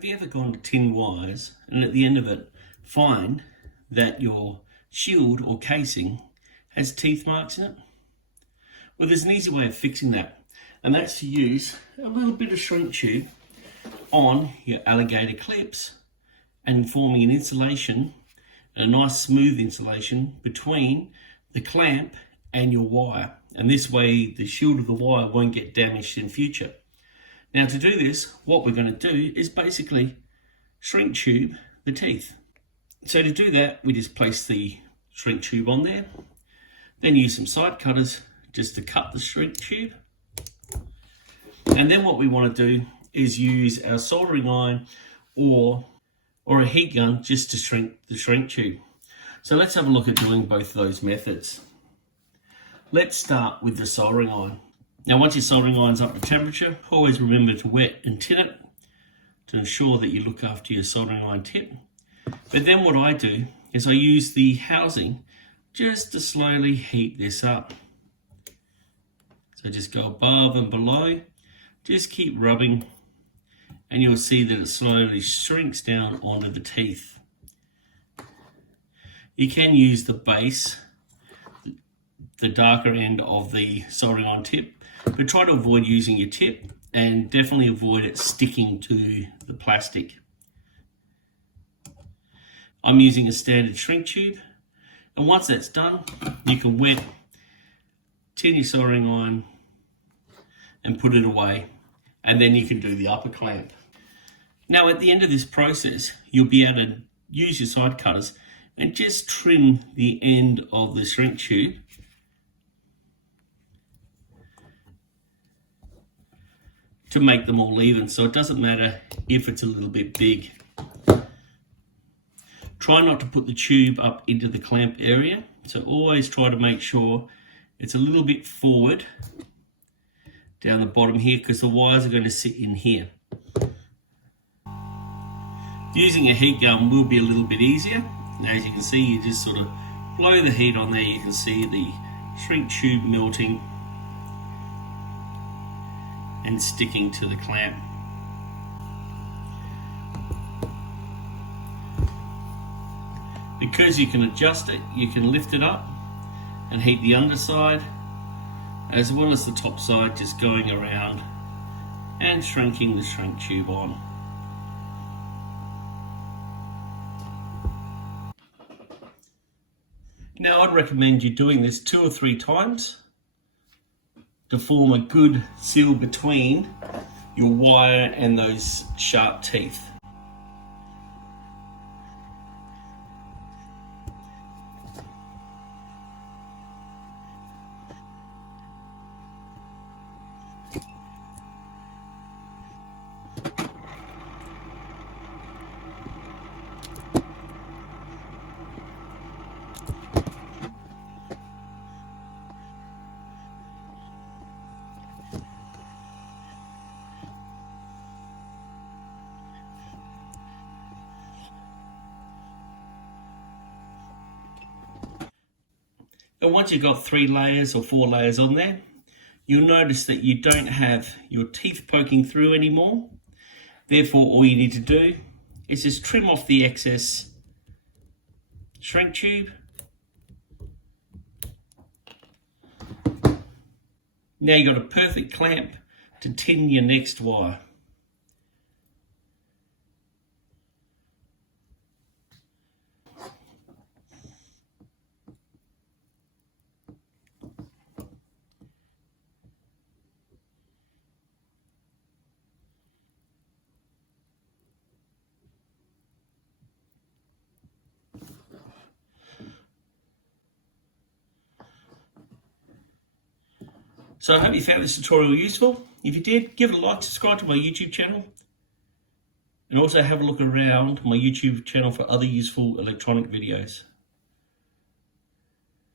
Have you ever gone to tin wires and at the end of it find that your shield or casing has teeth marks in it? Well, there's an easy way of fixing that, and that's to use a little bit of shrink tube on your alligator clips and forming an insulation, a nice smooth insulation between the clamp and your wire. And this way the shield of the wire won't get damaged in future. Now to do this, what we're going to do is basically shrink tube the teeth. So to do that, we just place the shrink tube on there, then use some side cutters just to cut the shrink tube. And then what we want to do is use our soldering iron or a heat gun just to shrink the shrink tube. So let's have a look at doing both of those methods. Let's start with the soldering iron. Now once your soldering iron's up to temperature, always remember to wet and tin it to ensure that you look after your soldering iron tip. But then what I do is I use the housing just to slowly heat this up. So just go above and below, just keep rubbing, and you'll see that it slowly shrinks down onto the teeth. You can use the base, the darker end of the soldering iron tip, but try to avoid using your tip and definitely avoid it sticking to the plastic. I'm using a standard shrink tube, and once that's done, you can wet, tin your soldering iron and put it away, and then you can do the upper clamp. Now at the end of this process, you'll be able to use your side cutters and just trim the end of the shrink tube to make them all even, so it doesn't matter if it's a little bit big. Try not to put the tube up into the clamp area, so always try to make sure it's a little bit forward down the bottom here, because the wires are going to sit in here. Using a heat gun will be a little bit easier. Now as you can see, you just sort of blow the heat on there, you can see the shrink tube melting and sticking to the clamp. Because you can adjust it, you can lift it up and heat the underside as well as the top side, just going around and shrinking the shrink tube on. Now I'd recommend you doing this 2 or 3 times to form a good seal between your wire and those sharp teeth. And once you've got 3 layers or 4 layers on there, you'll notice that you don't have your teeth poking through anymore. Therefore, all you need to do is just trim off the excess shrink tube. Now you've got a perfect clamp to tin your next wire. So I hope you found this tutorial useful. If you did, give it a like, subscribe to my YouTube channel, and also have a look around my YouTube channel for other useful electronic videos.